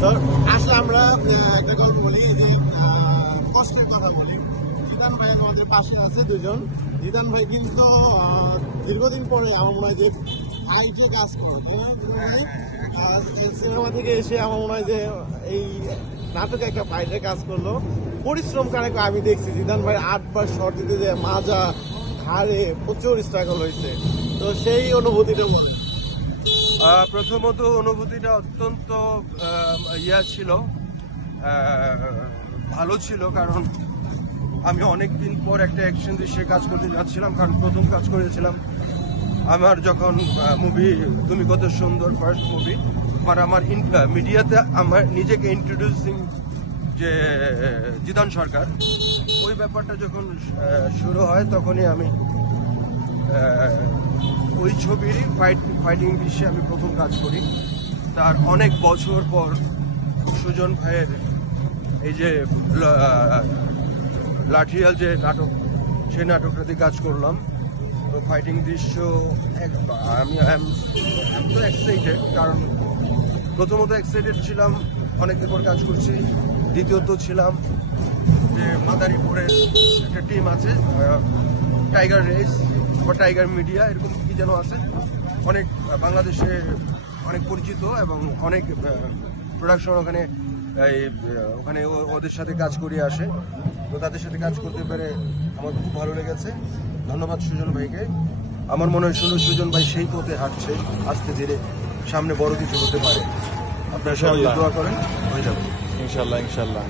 তো আসলে আমরা একটা গল্প বলি যে কষ্টের কথা বলি। জিদান ভাই আমাদের পাশে আছে দুজন। জিদান ভাই কিন্তু দীর্ঘদিন পরে আমার মনে হয় যে আইটে কাজ করছে সিনেমা থেকে এসে আমার মনে হয় যে এই নাটকে একটা ফাইটে কাজ করলো। পরিশ্রম কারণে আমি দেখছি জিদান ভাই 8 বার শর্ট দিতে যে মাজা ঘাড়ে প্রচুর স্ট্রাগল হয়েছে। তো সেই অনুভূতিটা বলেন। প্রথমত অনুভূতিটা অত্যন্ত ছিল, ভালো ছিল, কারণ আমি অনেকদিন পর একটা অ্যাকশন দৃশ্যে কাজ করতে যাচ্ছিলাম। কারণ প্রথম কাজ করেছিলাম আমার যখন মুভি তুমি কত সুন্দর, ফার্স্ট মুভি, আমার মিডিয়াতে আমার নিজেকে ইন্ট্রোডিউসিং যে জিদান সরকার, ওই ব্যাপারটা যখন শুরু হয় তখনই আমি ওই ছবির ফাইটিং দৃশ্যে আমি প্রথম কাজ করি। তার অনেক বছর পর সুজন ভাইয়ের এই যে লাঠিয়াল যে নাটক, সেই নাটকটাতে কাজ করলাম। তো ফাইটিং দৃশ্য আমি তো এক্সাইটেড, কারণ প্রথমত এক্সাইটেড ছিলাম, অনেকদিন পর কাজ করছি। দ্বিতীয়ত ছিলাম যে মাদারীপুরের একটা টিম আছে, টাইগার রেস বা টাইগার মিডিয়া, এরকম কি যেন আছে, অনেক বাংলাদেশে অনেক পরিচিত এবং অনেক প্রোডাকশন ওখানে ওদের সাথে কাজ করিয়ে আসে। তো তাদের সাথে কাজ করতে পেরে আমার খুব ভালো লেগেছে। ধন্যবাদ সুজন ভাইকে। আমার মনে হয় সুজন ভাই সেই পথে হাঁটছে, আস্তে ধীরে সামনে বড় কিছু হতে পারে। আপনারা সবাই দোয়া করেন, হয়ে যাবে ইনশাল্লাহ।